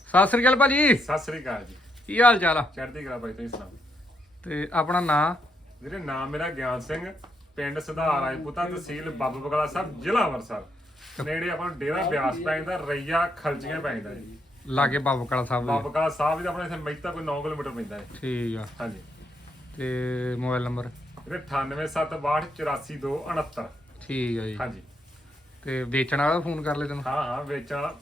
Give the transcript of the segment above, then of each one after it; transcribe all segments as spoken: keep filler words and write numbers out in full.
ਸਤਿ ਸ੍ਰੀ ਅਕਾਲ ਭਾਜੀ। ਸਤਿ ਸ੍ਰੀ ਅਕਾਲ ਜੀ। ਕੀ ਹਾਲ ਚਾਲ ਆ? ਚੜ੍ਹਦੀ ਕਲਾ ਬਾਈ, ਤੁਸੀਂ ਸੁਣਾਓ? ਤੇ ਆਪਣਾ ਨਾਂ? ਵੀਰੇ ਨਾਮ ਮੇਰਾ ਗਿਆਨ ਸਿੰਘ, ਪਿੰਡ ਸੁਧਾਰ ਰਾਜਪੂਤਾ, ਤਹਿਸੀਲ ਬਾਬਾ ਬਕਾਲਾ ਸਾਹਿਬ, ਜ਼ਿਲ੍ਹਾ ਅੰਮ੍ਰਿਤਸਰ। ਨੇੜੇ ਆਪਾਂ ਨੂੰ ਡੇਰਾ ਬਿਆਸ ਪੈ ਜਾਂਦਾ, ਰਈਆ ਖਲਚੀਆਂ ਪੈ ਜਾਂਦਾ ਜੀ। ਲਾਗੇ ਬਾਬਾ ਬਕਾਲਾ ਸਾਹਿਬ ਬਾਬਾ ਬਕਾਲਾ ਸਾਹਿਬ ਵੀ ਆਪਣੇ ਇੱਥੇ ਮਹਿਤਾ ਕੋਈ ਨੌ ਕਿਲੋਮੀਟਰ ਪੈਂਦਾ ਹੈ। ਠੀਕ ਆ। ਹਾਂਜੀ। ਤੇ ਮੋਬਾਈਲ ਨੰਬਰ? ਵੀਰੇ ਅਠਾਨਵੇਂ ਸੱਤ ਬਾਹਠ ਚੁਰਾਸੀ ਦੋ ਉਣਹੱਤਰ। ਠੀਕ ਆ ਜੀ। ਹਾਂਜੀ। ਤੇ ਵੇਚਣ ਵਾਲਾ ਫੋਨ ਕਰ ਲੈ ਤੈਨੂੰ? ਹਾਂ ਹਾਂ, ਵੇਚਣ ਵਾਲਾ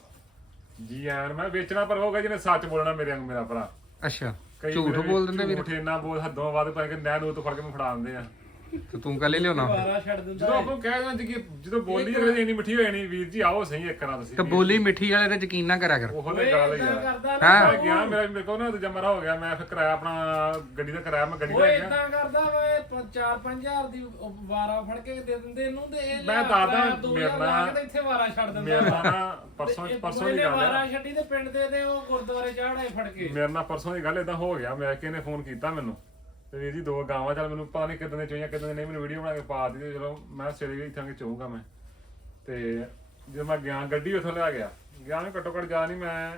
ਜੀ ਐਨ ਮੈਂ ਵੇਚਣਾ, ਪਰ ਹੋਗਾ ਜਿਹਨੇ ਸੱਚ ਬੋਲਣਾ ਮੇਰੇ ਵਾਂਗ ਮੇਰਾ ਭਰਾ। ਅੱਛਾ, ਕਈ ਝੂਠ ਵੀਰੇ ਬੋਲ ਦਿੰਦੇ ਵੀਰ? ਝੂਠ ਇੰਨਾ ਬੋਲ ਹੱਦੋਂ ਵੱਧ ਪਾ ਕੇ ਨਹਿ ਨੂੰ ਤੋਂ ਫੜ ਕੇ ਮੈਨੂੰ ਫੜਾ ਦਿੰਦੇ ਆ। ਤੇ ਤੂੰ ਕੱਲ ਹੀ ਲਿਆਉਣਾ? ਜਦੋਂ ਆਪਾਂ ਨੂੰ ਕਹਿ ਦਿੰਦੇ ਕਿ ਜਦੋਂ ਬੋਲੀ ਅਗਲੇ ਇੰਨੀ ਮਿੱਠੀ ਹੋ ਜਾਣੀ, ਵੀਰ ਜੀ ਆਓ ਸਹੀ ਇੱਕ ਵਾਰ ਤੁਸੀਂ। ਤੇ ਬੋਲੀ ਮਿੱਠੀ ਵਾਲੇ ਤੇ ਯਕੀਨ ਨਾ ਕਰਿਆ ਕਰ। ਉਹ ਤੇ ਗੱਲ ਯਾਰ। ਹਾਂ ਮੈਂ ਗਿਆ, ਮੇਰਾ ਮੇਰੇ ਕੋਲ ਨਾ ਦੂਜਾ ਮਰਾ ਹੋ ਗਿਆ, ਮੈਂ ਫਿਰ ਕਿਰਾਇਆ ਆਪਣਾ ਗੱਡੀ ਦਾ ਕਿਰਾਇਆ ਮੈਂ ਗੱਡੀ ਉਹ ਲੈ ਗਿਆ। ਇਦਾਂ ਕਰਦਾ ਵਾ, ਚਾਰ ਪੰਜ ਹਜ਼ਾਰ ਦੀ ਵਾਰਾ ਫੜ ਕੇ ਦੇ ਦਿੰਦੇ ਇਹਨੂੰ, ਤੇ ਇਹ ਮੈਂ ਦੱਸਦਾ ਮੇਰੇ ਨਾਲ ਇੱਥੇ ਵਾਰਾ ਛੱਡ ਦਿੰਦਾ। ਮੇਰੇ ਨਾਲ ਨਾ ਪਰਸੋਂ ਪਰਸੋਂ ਦੀ ਗੱਲ ਵਾਰਾ ਹੈ। ਛੱਡੀ ਤੇ ਪਿੰਡ ਦੇ ਤੇ ਉਹ ਗੁਰਦੁਆਰੇ ਚਾੜਾਏ ਫੜ ਕੇ। ਮੇਰੇ ਨਾਲ ਪਰਸੋਂ ਦੀ ਗੱਲ ਏਦਾਂ ਹੋ ਗਿਆ, ਮੈਂ ਕਿਹਨੇ ਫੋਨ ਕੀਤਾ ਮੈਨੂੰ ਤੇ ਵੀਰ ਜੀ ਦੋ ਗਾਵਾਂ, ਚੱਲ ਮੈਨੂੰ ਪਤਾ ਨਹੀਂ ਕਿਦਾਂ ਦੇ ਚੋਈਆਂ ਕਿਦਾਂ ਦੇ ਨਹੀਂ, ਮੈਨੂੰ ਵੀਡੀਓ ਬਣਾ ਕੇ ਪਾ ਦਿੱਤੀ। ਚਲੋ ਮੈਂ ਸਵੇਰੇ ਵੀ ਇੱਥੇ ਆ ਕੇ ਚਾਹੂੰਗਾ ਮੈਂ। ਤੇ ਜਦੋਂ ਮੈਂ ਗਿਆ ਗੱਡੀ ਉੱਥੋਂ ਲਿਆ ਗਿਆ ਗਿਆ ਨਹੀਂ, ਘੱਟੋ ਘੱਟ ਜਾ ਨਹੀਂ ਮੈਂ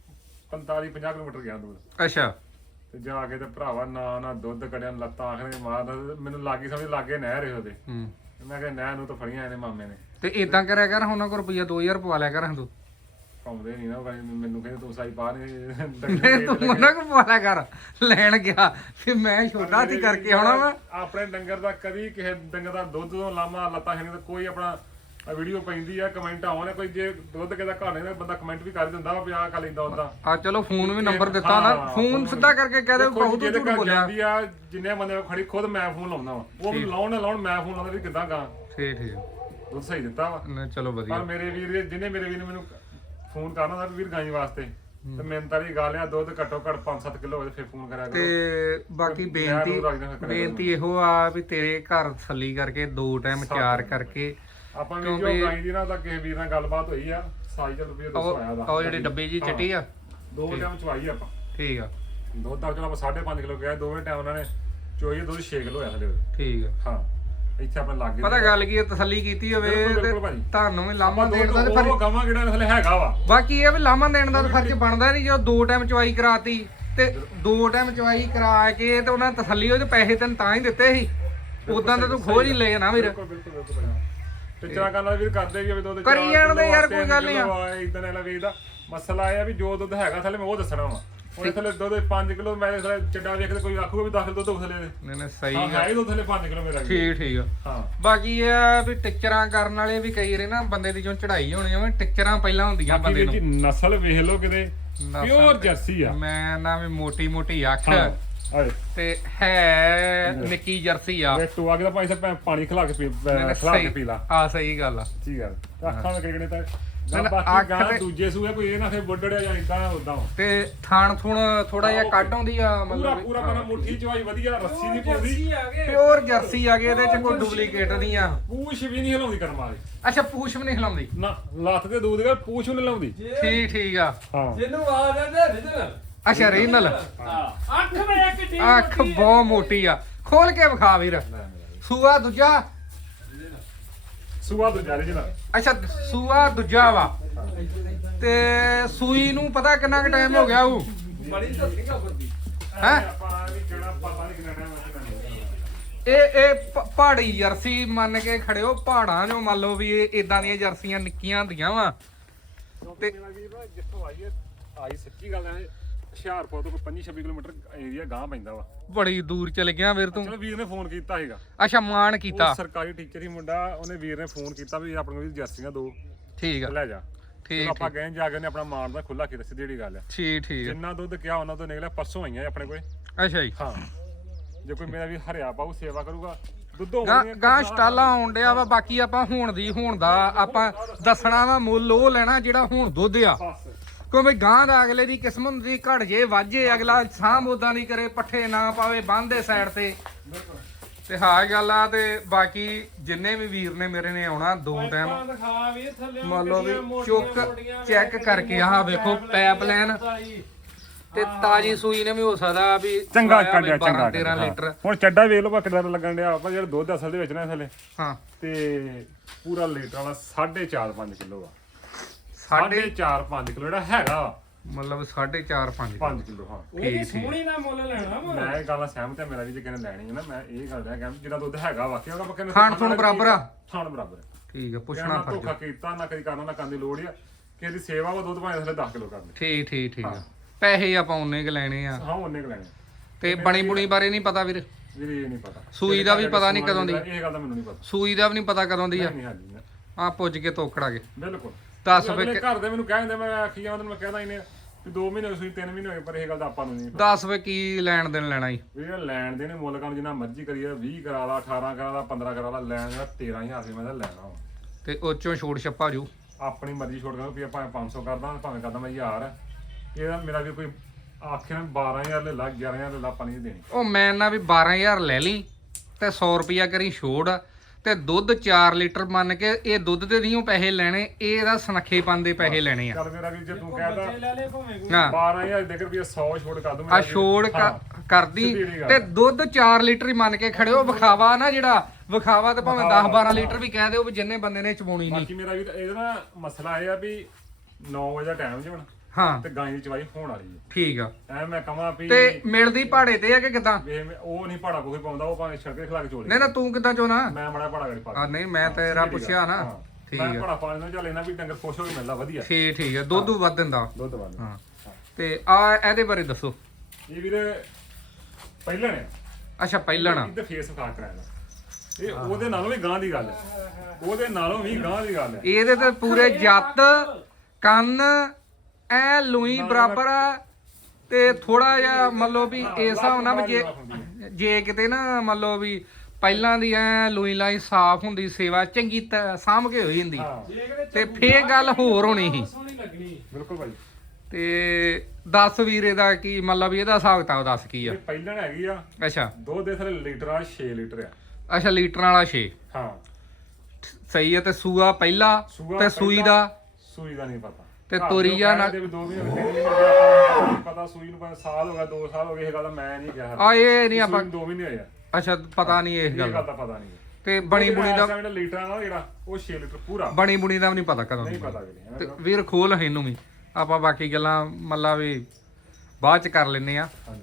ਪੰਤਾਲੀ ਪੰਜਾਹ ਕਿਲੋਮੀਟਰ ਗਿਆ ਦੂਰ। ਅੱਛਾ। ਤੇ ਜਾ ਕੇ ਤੇ ਭਰਾਵਾ ਨਾ ਨਾ ਦੁੱਧ ਕੱਢਿਆ, ਲੱਤਾਂ ਆਖਣੇ ਮਾਰਦਾ, ਮੈਨੂੰ ਲਾਗੀ ਸਮਝ ਲਾਗੇ ਨਹਿਰ ਇਹੋ ਤੇ। ਹੂੰ। ਮੈਂ ਕਿਹਾ ਨਹਿਰ ਨੂੰ ਤਾਂ ਫੜੀਆਂ ਇਹਨੇ ਮਾਮੇ ਨੇ। ਤੇ ਇਦਾਂ ਕਰਿਆ ਕਰ, ਉਹਨਾਂ ਕੋਲ ਰੁਪਈਆ ਦੋ ਹਜ਼ਾਰ ਪਵਾ ਲਿਆ ਕਰ ਤੂੰ। ਪਾਉਂਦੇ ਨਹੀਂ ਨਾ ਉਹ, ਕਹਿੰਦੇ ਮੈਨੂੰ ਕਹਿੰਦੇ ਤੂੰ ਸਾਈ ਪਾ ਨਹੀਂ ਤੂੰ ਉਹਨਾਂ ਕੋਲ ਪਵਾ ਲਿਆ ਕਰ। ਲੈਣ ਗਿਆ ਫਿਰ ਮੈਂ ਛੋਟਾ ਸੀ ਕਰਕੇ ਆਉਣਾ ਵਾ। ਆਪਣੇ ਡੰਗਰ ਦਾ ਕਦੀ ਕਿਸੇ ਡੰਗਰ ਦਾ ਦੁੱਧ ਤੋਂ ਲਾਮਾ ਲੱਤਾਂ ਖਾਣੀ ਤਾਂ ਕੋਈ ਆਪਣਾ ਵੀਡੀਓ ਪੈਂਦੀ ਆ, ਕਮੈਂਟ ਆਉਣੇ, ਕੋਈ ਜੇ ਦੁੱਧ ਕਿਸੇ ਦਾ ਘਰ ਨਹੀਂ ਬੰਦਾ ਕਮੈਂਟ ਵੀ ਕਰ ਦਿੰਦਾ ਵੀ ਆਹ ਕਰ ਲੈਂਦਾ ਹੁੰਦਾ। ਆ ਚਲੋ ਫੋਨ ਵੀ ਨੰਬਰ ਦਿੱਤਾ ਨਾ, ਫੋਨ ਸਿੱਧਾ ਕਰਕੇ ਕਹਿ ਦੇ ਬਹੁਤ ਝੂਠ ਬੋਲਿਆ। ਜਾਂਦੀ ਆ ਜਿੰਨੇ ਬੰਦੇ ਖੜੀ, ਖੁਦ ਮੈਂ ਫੋਨ ਲਾਉਂਦਾ ਵਾ, ਉਹ ਮੈਨੂੰ ਲਾਉਣ ਨਾ ਲਾਉਣ, ਮੈਂ ਫੋਨ ਲਾਉਂਦਾ ਵੀ ਕਿੱਦਾਂ ਗਾ ਠੀਕ ਠੀਕ ਦੁੱਧ ਸਹੀ ਦਿੱਤਾ ਵਾ। ਨਾ ਚਲੋ ਵਧੀਆ। ਪਰ ਮੇਰੇ ਵੀਰ ਜਿਹਨੇ ਮੇਰੇ ਵੀਰ ਨੇ ਮੈਨੂੰ ਫੋਨ ਕਰਨਾ ਹੁੰਦਾ ਵੀਰ ਗਾਈ ਵਾਸਤੇ, ਤੇ ਮੈਨੂੰ ਤਾਂ ਇਹ ਗੱਲ ਆ ਦੁੱਧ ਘੱਟੋ ਘੱਟ ਪੰਜ ਸੱਤ ਕਿਲੋ ਹੋਵੇ ਫਿਰ ਫੋਨ ਕਰਿਆ ਕਰੋ। ਤੇ ਬਾਕੀ ਬੇਨਤੀ ਬੇਨਤੀ ਇਹੋ ਆ ਵੀ ਤੇਰੇ ਘਰ ਥੱਲੀ ਕਰਕੇ ਦੋ ਟਾਈਮ ਚਾਰ ਕਰਕੇ ਆਪਾਂ ਵੀ ਜੋ ਗਾਈ ਦੀ ਨਾ ਤਾਂ ਕਿਸੇ ਵੀਰ ਨਾਲ ਗੱਲਬਾਤ ਹੋਈ ਆ, ਸਾਈ ਚੱਲ ਰੁਪਏ ਦੋ ਸੌ ਆਇਆ ਦਾ। ਉਹ ਜਿਹੜੀ ਡੱਬੀ ਜੀ ਚਿੱਟੀ ਆ, ਦੋ ਟਾਈਮ ਚਵਾਈ ਆਪਾਂ। ਠੀਕ ਆ। ਦੁੱਧ ਤਾਂ ਚਲੋ ਆਪਾਂ ਸਾਢੇ ਪੰਜ ਕਿਲੋ ਗਿਆ, ਦੋਵੇਂ ਟਾਈਮ ਉਹਨਾਂ ਨੇ ਚੋਈ ਦੁੱਧ ਛੇ ਕਿਲੋ ਹੋਇਆ ਸਾਡੇ। ਠੀਕ ਆ। ਹਾਂ ਇੱਥੇ ਆਪਣੇ ਲਾਗੇ ਪਤਾ ਗੱਲ ਕੀ ਤਸੱਲੀ ਕੀਤੀ ਹੋਵੇ ਤੇ ਤੁਹਾਨੂੰ ਵੀ ਲਾਮਾ ਦੇਣ ਦਾ ਫਰਜ਼ ਗਾਵਾਂ ਕਿਹੜਾ ਹਲੇ ਹੈਗਾ ਵਾ। ਬਾਕੀ ਇਹ ਵੀ ਲਾਮਾ ਦੇਣ ਦਾ ਫਰਜ਼ ਬਣਦਾ ਨਹੀਂ, ਜੋ ਦੋ ਟਾਈਮ ਚਵਾਈ ਕਰਾਤੀ ਤੇ ਦੋ ਟਾਈਮ ਚਵਾਈ ਕਰਾ ਕੇ ਤੇ ਉਹਨਾਂ ਤਸੱਲੀ ਹੋਈ ਤੇ ਪੈਸੇ ਤੈਨੂੰ ਤਾਂ ਹੀ ਦਿੱਤੇ ਸੀ, ਉਦਾਂ ਤਾਂ ਤੂੰ ਖੋਜ ਹੀ ਲੈ ਜਾਣਾ ਵੀਰ। ਬਿਲਕੁਲ ਬਿਲਕੁਲ ਬਿਲਕੁਲ। ਟਿਚਰਾ ਕਰਨ ਵਾਲੇ ਵੀਰ ਕਰਦੇ ਵੀ ਦੁੱਧ ਕਰੀ ਜਾਣਦੇ ਯਾਰ, ਕੋਈ ਗੱਲ ਨਹੀਂ ਆ ਇਦਾਂ ਨਾਲ ਵੇਚਦਾ। ਮਸਲਾ ਇਹ ਆ ਵੀ ਜੋ ਦੁੱਧ ਹੈਗਾ ਥਲੇ ਮੈਂ ਉਹ ਦੱਸਣਾ ਵਾ। ਉਹਨੇ ਥਲੇ ਦੁੱਧ ਪੰਜ ਕਿਲੋ, ਮੈਂ ਥਲੇ ਚੱਡਾ ਵੇਖਦੇ ਕੋਈ ਆਖੂਗਾ ਵੀ ਦਸ ਕਿਲੋ ਦੁੱਧ ਥਲੇ। ਨਹੀਂ ਨਹੀਂ ਸਹੀ ਹਾਂ ਹੈ ਦੁੱਧ ਥਲੇ ਪੰਜ ਕਿਲੋ ਮੇਰਾ। ਠੀਕ ਠੀਕ ਆ। ਹਾਂ ਬਾਕੀ ਇਹ ਆ ਵੀ ਟਿਚਰਾਂ ਕਰਨ ਵਾਲੇ ਵੀ ਕਈ ਰੇ ਨਾ ਬੰਦੇ ਦੀ ਜੋ ਚੜਾਈ ਹੋਣੀ ਆ, ਟਿਚਰਾਂ ਪਹਿਲਾਂ ਹੁੰਦੀਆਂ ਬੰਦੇ ਨੂੰ। ਨਸਲ ਵੇਖ ਲਓ ਕਿਤੇ ਪਿਓਰ ਜਰਸੀ ਆ। ਮੈਂ ਨਾ ਵੀ ਮੋਟੀ ਮੋਟੀ ਅੱਖ ਆਏ ਤੇ ਹੈ ਨਿੱਕੀ ਜਰਸੀ ਆ। ਵੇ ਤੂੰ ਆਗੇ ਦਾ ਭਾਈ ਸਾਹਿਬ ਪਾਣੀ ਖਿਲਾ ਕੇ ਪੀ ਖਿਲਾ ਕੇ ਪੀ ਲਾ। ਆ ਸਹੀ ਗੱਲ ਆ। ਠੀਕ ਗੱਲ ਅੱਖਾਂ ਦੇ ਕਿਹੜੇ ਤਾਂ ਬਾਕੀ ਗਾਂ ਦੂਜੇ ਸੂਏ ਕੋਈ ਇਹ ਨਾ ਫੇ ਬੁੱਢੜਿਆ ਜਾਂ ਇਦਾਂ ਉਦਾਂ। ਤੇ ਥਾਣ ਥੁਣ ਥੋੜਾ ਜਿਹਾ ਕੱਢ ਆਉਂਦੀ ਆ, ਪੂਰਾ ਮਤਲਬ ਪੂਰਾ ਬਣਾ ਮੁੱਠੀ ਚਵਾਈ ਵਧੀਆ, ਰੱਸੀ ਨਹੀਂ ਪਾਉਂਦੀ, ਪਿਓਰ ਜਰਸੀ ਆ ਗਈ, ਇਹਦੇ ਚ ਕੋਈ ਡੁਪਲੀਕੇਟ ਨਹੀਂ ਆ। ਪੂਛ ਵੀ ਨਹੀਂ ਹਿਲਾਉਂਦੀ ਕਰਮ ਵਾਲੀ। ਅੱਛਾ ਪੂਛ ਵੀ ਨਹੀਂ ਹਿਲਾਉਂਦੀ ਨਾ ਲੱਤ ਤੇ ਦੂਦ ਕਰ ਪੂਛ ਨਹੀਂ ਹਿਲਾਉਂਦੀ। ਠੀਕ ਠੀਕ ਆ। ਹਾਂ ਜਿਹਨੂੰ ਆਵਾਜ਼ ਆਉਂਦਾ ਰਿਜਨਲ। ਅੱਛਾ ਰੀਨਲ। ਅੱਖ ਵੇਖ ਕਿੱਡੀ ਅੱਖ ਬਹੁਤ ਮੋਟੀ ਆ, ਖੋਲ ਕੇ ਵਿਖਾ ਵੀਰ। ਸੂਆ ਦੂਜਾ? ਸੂਆ ਦੂਜਾ ਰਿਜਨਲ। ਅੱਛਾ ਸੂਆ ਦੂਜਾ ਵਾ। ਤੇ ਸੂਈ ਨੂੰ ਪਤਾ ਕਿੰਨਾ ਕੁ ਟਾਈਮ ਹੋ ਗਿਆ ਉਹ? ਬੜੀ ਤਾਂ ਸਿੰਘਾ ਬੰਦੀ ਹੈ ਆਪਾਂ ਵੀ ਕਿਹੜਾ ਪਤਾ ਨਹੀਂ ਕਿੰਨਾ ਟਾਈਮ ਲੱਗਣਾ। ਇਹ ਇਹ ਪ- ਪਹਾੜੀ ਜਰਸੀ ਮੰਨ ਕੇ ਖੜਿਓ, ਪਹਾੜਾਂ ਚੋਂ ਮੰਨ ਲਓ ਵੀ ਇਹ ਇਦਾਂ ਦੀਆਂ ਜਰਸੀਆਂ ਨਿੱਕੀਆਂ ਹੁੰਦੀਆਂ ਵਾ। ਤੇ ਜਿੱਥੋਂ ਆਈ ਹੈ ਆਈ ਸੱਚੀ ਗੱਲ ਹੈ, ਹੁਸ਼ਿਆਰਪੁਰ ਤੋਂ ਕੋਈ ਪੰਜੀ ਛੱਬੀ ਕਿਲੋਮੀਟਰ ਏਰੀਆ ਗਾਂ ਪੈਂਦਾ ਵਾ। ਬੜੀ ਦੂਰ ਚਲੇ ਗਿਆ ਵੀਰ ਤੂੰ। ਚਲੋ ਵੀਰ ਨੇ ਫੋਨ ਕੀਤਾ ਸੀਗਾ। ਅੱਛਾ ਮਾਣ ਕੀਤਾ। ਉਹ ਸਰਕਾਰੀ ਟੀਚਰ ਹੀ ਮੁੰਡਾ, ਉਹਨੇ ਵੀਰ ਨੇ ਫੋਨ ਕੀਤਾ ਵੀ ਆਪਣੇ ਕੋਲ ਜਰਸੀਆਂ ਦੋ ਠੀਕ ਆ। ਲੈ ਜਾ। ਠੀਕ ਆਪਾਂ ਗਏ ਜਾ ਕੇ ਉਹਨੇ ਆਪਣਾ ਮਾਣ ਦਾ ਖੁੱਲਾ ਕੀਤਾ, ਸਿੱਧੀ ਜਿਹੜੀ ਗੱਲ ਆ। ਠੀਕ ਠੀਕ ਆ। ਜਿੰਨਾ ਦੁੱਧ ਕਿਹਾ ਉਹਨਾਂ ਤੋਂ ਨਿਕਲਿਆ। ਪਰਸੋਂ ਆਈਆਂ ਆਪਣੇ ਕੋਲ। ਅੱਛਾ ਜੀ। ਹਾਂ ਜੇ ਕੋਈ ਮੇਰਾ ਵੀ ਹਰਿਆ ਪਾਉ ਸੇਵਾ ਕਰੂਗਾ ਦੁੱਧੋਂ ਗਾਂ ਗਾਂ ਸਟਾਲਾ ਆਉਣ ਡਿਆ ਵਾ। ਬਾਕੀ ਆਪਾਂ ਹੁਣ ਦੀ ਹੁਣ ਦਾ ਆਪਾਂ ਦੱਸਣਾ ਵਾ ਮੁੱਲ ਉਹ ਲੈਣਾ ਜਿਹੜਾ ਹੁਣ ਦੁੱਧ ਆ, ਕਿਉਂਕਿ ਗਾਂ ਦਾ ਅਗਲੇ ਦੀ ਕਿਸਮਤ ਦੀ ਘੜ ਜੇ ਵਾਜੇ, ਅਗਲਾ ਸਾਂਭ ਉਦਾਂ ਨਹੀਂ ਕਰੇ, ਪੱਠੇ ਨਾ ਪਾਵੇ ਬੰਨ੍ਹਦੇ ਸਾਈਡ ਤੇ। ਤੇ ਹਾਂ ਗੱਲ ਆ। ਤੇ ਬਾਕੀ ਜਿੰਨੇ ਵੀ ਵੀਰ ਨੇ ਮੇਰੇ ਨੇ ਆਉਣਾ ਦੋ ਟਾਈਮ ਦਿਖਾ ਵੀ ਥੱਲੇ ਮੰਨ ਲਓ ਵੀ ਚੁੱਕ ਚੈੱਕ ਕਰਕੇ ਆਹ ਵੇਖੋ ਪਾਈਪ ਲਾਈਨ ਤੇ ਤਾਜੀ ਸੂਈ ਨੇ ਵੀ ਹੋ ਸਕਦਾ ਵੀ ਚੰਗਾ ਕੱਢਿਆ ਚੰਗਾ ਤੇਰਾਂ ਲੀਟਰ। ਹੁਣ ਚੱਡਾ ਵੇਖ ਲਓ ਕਿੱਦਾਂ ਲੱਗਣ ਡਿਆ ਆਪਾਂ ਜਿਹੜਾ ਦੁੱਧ ਅਸਲ ਦੇ ਵਿੱਚ ਨਾ ਥੱਲੇ। ਹਾਂ ਤੇ ਪੂਰਾ ਲੀਟਰ ਵਾਲਾ ਸਾਢੇ ਚਾਰ ਪੰਜ ਕਿਲੋ ਆ। ਸਾਢੇ ਸਾਢੇ ਚਾਰ ਪੰਜ ਕਿਲੋ ਜਿਹੜਾ ਹੈਗਾ ਮਤਲਬ ਸਾਢੇ ਚਾਰ ਪੰਜ ਪੰਜ ਕਿਲੋ ਹਾਂ ਉਹਦੀ ਸੋਹਣੀ ਦਾ ਮੁੱਲ ਲੈਣਾ ਵਾ ਮੈਂ ਇਹ ਗੱਲ ਨਾਲ ਸਹਿਮਤ ਹਾਂ ਮੇਰਾ ਵੀ ਜੇ ਕਿਨੇ ਲੈਣੀ ਹੈ ਨਾ ਮੈਂ ਇਹ ਗੱਲ ਦਾ ਕਿ ਜਿਹੜਾ ਦੁੱਧ ਹੈਗਾ ਵਾਕਿਆ ਉਹਦਾ ਪੱਕੇ ਖਾਣ ਥਣ ਬਰਾਬਰ ਆ ਖਾਣ ਬਰਾਬਰ ਹੈ। ਠੀਕ ਆ ਪੁੱਛਣਾ ਕਹਿਣਾ ਫਰਜ਼ ਧੋਖਾ ਕੀਤਾ ਨਾ ਕਦੀ ਕਰਨਾ ਨਾ ਕਰਨ ਦੀ ਲੋੜ ਆ ਕਿ ਇਹਦੀ ਸੇਵਾ ਵਾ ਦੁੱਧ ਭਾਵੇਂ ਥੱਲੇ ਦਸ ਕਿਲੋ ਕਰ ਦੇ ਠੀਕ ਠੀਕ ਠੀਕ ਆ ਪੈਸੇ ਆਪਾਂ ਉਹਨੇ ਕ ਲੈਣੇ ਆ ਹਾਂ ਉਹਨੇ ਕ ਲੈਣੇ ਤੇ ਬਣੀ ਬੁਣੀ ਬਾਰੇ ਨਹੀਂ ਪਤਾ ਵੀਰ ਵੀਰੇ ਇਹ ਨਹੀਂ ਪਤਾ ਸੂਈ ਦਾ ਵੀ ਪਤਾ ਨਹੀਂ ਕਦੋਂ ਦੀ ਇਹ ਗੱਲ ਤਾਂ ਮੈਨੂੰ ਨਹੀਂ ਪਤਾ ਸੂਈ ਦਾ ਵੀ ਨਹੀਂ ਪਤਾ ਕਦੋਂ ਦੀ ਆ ਨਹੀਂ ਹਾਂਜੀ ਮੈਂ- ਆ ਪੁੱਜ ਕੇ ਤੋਕੜਾਗੇ ਬਿਲਕੁਲ ਦਸ ਅਗਲੇ ਰੁਪਏ ਘਰ ਦੇ ਮੈਨੂੰ ਕਹਿੰਦੇ ਮੈਂ ਆਖੀ ਜਾਂਦਾ ਮੈਂ ਕਹਿੰਦਾ ਇਹਨੇ ਵੀ ਦੋ ਮਹੀਨੇ ਸੂਈ ਤਿੰਨ ਮਹੀਨੇ ਹੋਏ ਪਰ ਇਹ ਗੱਲ ਤਾਂ ਆਪਾਂ ਨੂੰ ਨਹੀਂ ਪਤਾ ਦਸ ਰੁਪਏ ਕੀ ਲੈਣ ਦੇਣ ਲੈਣਾ ਈ ਵੀਰੇ ਲੈਣ ਦੇ ਨੇ ਮੁੱਲ ਕੰਮ ਜਿੰਨਾ ਮਰਜ਼ੀ ਕਰੀਏ ਵੀਹ ਕਰਾ ਲਾ ਅਠਾਰਾਂ ਕਰਾ ਲਾ ਪੰਦਰਾਂ ਕਰਾ ਲਾ ਲੈਣ ਦਾ ਤੇਰਾਂ ਹਜ਼ਾਰ ਰੁਪਏ ਮੈਂ ਤਾਂ ਲੈਣਾ ਵਾ ਤੇ ਉਹ ਚੋਂ ਛੋੜ ਛੱਪਾ ਜੂ ਆਪਣੀ ਮਰਜ਼ੀ ਛੋੜ ਕਰਾਂ ਵੀ ਭਾਵੇਂ ਪੰਜ ਸੌ ਕਰਦਾ ਭਾਵੇਂ ਕਰਦਾ ਮੈਂ ਹਜ਼ਾਰ ਇਹਦਾ ਮੇਰਾ ਵੀ ਕੋਈ ਆਖਿਰ ਬਾਰਾਂ ਹਜ਼ਾਰ ਲੈ ਲਾ ਗਿਆਰਾਂ ਹਜ਼ਾਰ ਲੈ ਲਾ ਆਪਾਂ ਨਹੀਂ ਦੇਣੀ ਉਹ ਮੈਂ ਨਾ ਵੀ ਬਾਰਾਂ ਹਜ਼ਾਰ ਲੈ ਲਈ ਤੇ ਸੌ ਰੁਪਿਆ ਕਰੀ ਛੋੜ ਤੇ ਦੁੱਧ ਚਾਰ ਲੀਟਰ ਮੰਨ ਕੇ ਇਹ ਦੁੱਧ ਦੇ ਨਹੀਂ ਉਹ ਪੈਸੇ ਲੈਣੇ ਇਹ ਇਹਦਾ ਸਨੱਖੇਪਨ ਦੇ ਪੈਸੇ ਲੈਣੇ ਆ ਚੱਲ ਮੇਰਾ ਵੀ ਜੇ ਤੂੰ ਕਹਿੰਦਾ ਬੱਚੇ ਲੈ ਲੈ ਭਾਵੇਂ ਕੋਈ ਹਾਂ ਬਾਰਾਂ ਹਜ਼ਾਰ ਦੇ ਕੇ ਰੁਪਏ ਸੌ ਛੋੜ ਕਰ ਦੂੰ ਆ ਛੋੜ ਕ- ਕਰਦੀ ਤੇ ਦੁੱਧ ਚਾਰ ਲੀਟਰ ਹੀ ਮੰਨ ਕੇ ਖੜਿਓ ਵਿਖਾਵਾ ਨਾ ਜਿਹੜਾ ਵਿਖਾਵਾ ਤੇ ਭਾਵੇਂ ਦਸ ਬਾਰਾਂ ਲੀਟਰ ਵੀ ਕਹਿ ਦਿਓ ਵੀ ਜਿੰਨੇ ਬੰਦੇ ਨੇ ਚਵਾਉਣੀ ਨਹੀਂ ਬਾਕੀ ਮੇਰਾ ਵੀ ਤਾਂ ਇਹਦਾ ਨਾ ਮਸਲਾ ਇਹ ਆ ਵੀ ਨੌ ਵਜੇ ਦਾ ਟਾਈਮ ਜਿਵਣ ਹਾਂ ਤੇ ਗਾਂ ਦੀ ਚਵਾਈ ਹੋਣ ਵਾਲੀ ਹੈ ਠੀਕ ਆ ਐ ਮੈਂ ਕਹਾਂ ਵੀ ਤੇ ਮਿਲਦੀ ਪਹਾੜੇ ਤੇ ਆ ਕਿ ਕਿਦਾਂ ਵੇ ਮੈਂ- ਉਹ ਨਹੀਂ ਭਾੜਾ ਕੋਈ ਪਾਉਂਦਾ ਉਹ ਭਾਵੇਂ ਛੜਕੇ ਖਲਾ ਕੇ ਚੋਲੇ ਨਹੀਂ ਨਾ ਤੂੰ ਕਿਦਾਂ ਚੋਣਾ ਮੈਂ ਬੜਾ ਭਾੜਾ ਗੜੀ ਪਾ ਆ ਨਹੀਂ ਮੈਂ ਤੇਰਾ ਪੁੱਛਿਆ ਨਾ ਹਾਂ। ਠੀਕ ਮੈਂ ਆ ਭਾੜਾ ਪਾ ਲੈਂਦਾ ਚੱਲ ਇਹਨਾਂ ਵੀ ਡੰਗਰ ਖੁਸ਼ ਹੋ ਕੇ ਮਿਲਦਾ ਵਧੀਆ ਠੀਕ ਠੀਕ ਆ ਦੁੱਧ ਵੱਧ ਦਿੰਦਾ ਦੁੱਧ ਵਾਲੇ ਹਾਂ ਤੇ ਆ ਇਹਦੇ ਬਾਰੇ ਦੱਸੋ ਇਹ ਵੀਰੇ ਪਹਿਲਾਂ ਨੇ ਅੱਛਾ ਪਹਿਲਣਾ ਇਹਦੇ ਫੇਸ ਵਿਖਾ ਕਰਾਇਆ ਇਹ ਉਹਦੇ ਨਾਲੋਂ ਵੀ ਗਾਂ ਦੀ ਗੱਲ ਹੈ ਉਹਦੇ ਨਾਲੋਂ ਵੀ ਗਾਂ ਦੀ ਗੱਲ ਹੈ ਇਹਦੇ ਤੇ ਪੂਰੇ ਜੱਤ ਕੰਨ ਐ ਲੂਈ ਬਰਾਬਰ ਆ ਤੇ ਥੋੜਾ ਜਿਹਾ ਮੰਨ ਲਓ ਵੀ ਇਸ ਹਿਸਾਬ ਨਾਲ ਵੀ ਜੇ ਜੇ ਕਿਤੇ ਨਾ ਮੰਨ ਲਓ ਵੀ ਪਹਿਲਾਂ ਦੀ ਐ ਲੂਈ ਲਾਈ ਸਾਫ਼ ਹੁੰਦੀ ਸੇਵਾ ਚੰਗੀ ਤ- ਸਾਂਭ ਕੇ ਹੋਈ ਹੁੰਦੀ ਹਾਂ ਜੇ ਕਿਤੇ ਤੇ ਫੇਰ ਗੱਲ ਹੋਰ ਹੋਣੀ ਸੀ ਸੋਹਣੀ ਲੱਗਣੀ ਬਿਲਕੁਲ ਭਾਈ ਤੇ ਦਸ ਵੀਰੇ ਦਾ ਕੀ ਮਤਲਬ ਇਹਦਾ ਹਿਸਾਬ ਕਿਤਾਬ ਦੱਸ ਕੀ ਆ ਇਹ ਪਹਿਲਾਂ ਹੈਗੀ ਆ ਅੱਛਾ ਦੁੱਧ ਦੇ ਥਲੇ ਲੀਟਰ ਆ ਛੇ ਲੀਟਰ ਆ ਅੱਛਾ ਲੀਟਰਾਂ ਵਾਲਾ ਛੇ ਹਾਂ ਸਹੀ ਹੈ ਤੇ ਸੂਆ ਪਹਿਲਾ ਸੂਆ ਤੇ ਸੂਈ ਪਹਿਲਾ, ਦਾ ਸੂਈ ਦਾ ਨਹੀਂ ਪਤਾ ਤੇ ਘਰ ਦੇ ਤੋਰੀਆ ਉਹ ਨਾਲ- ਕਹਿੰਦੇ ਵੀ ਦੋ ਮਹੀਨੇ ਤਿੰਨ ਮਹੀਨੇ ਹੋ ਗਏ ਆਪਾਂ ਨੂੰ ਪਤਾ ਸੂਈ ਨੂੰ ਭਾਵੇਂ ਸਾਲ ਹੋ ਗਿਆ ਦੋ ਸਾਲ ਹੋ ਗਏ ਇਹ ਗੱਲ ਦਾ ਮੈਂ ਨਹੀਂ ਕਿਹਾ ਆ ਇਹ ਨਹੀਂ ਸੂਈ ਆਪਾਂ ਨੂੰ ਦੋ ਮਹੀਨੇ ਹੋਏ ਆ ਅੱਛਾ ਪਤਾ ਨਹੀਂ ਇਸ ਇਹ ਗੱਲ ਗੱਲ ਦਾ ਦਾ ਪਤਾ ਨਹੀਂ ਤੇ ਬਣੀ ਬੁਣੀ ਦਾ ਜਿਹੜਾ ਲੀਟਰ ਆ ਨਾ ਜਿਹੜਾ ਉਹ ਛੇ ਲੀਟਰ ਪੂਰਾ ਬਣੀ ਬੁਣੀ ਦਾ ਵੀ ਨਹੀਂ ਪਤਾ ਕਦੋਂ ਦੀ ਨਹੀਂ ਪਤਾ ਵੀਰੇ ਤੇ ਵੀਰ ਖੋਲ ਇਹਨੂੰ ਵੀ ਆਪਾਂ ਬਾਕੀ ਗੱਲਾਂ ਮੱਲਾ ਵੀ ਬਾਅਦ ਚ ਕਰ ਲੈਨੇ ਆ ਹਾਂਜੀ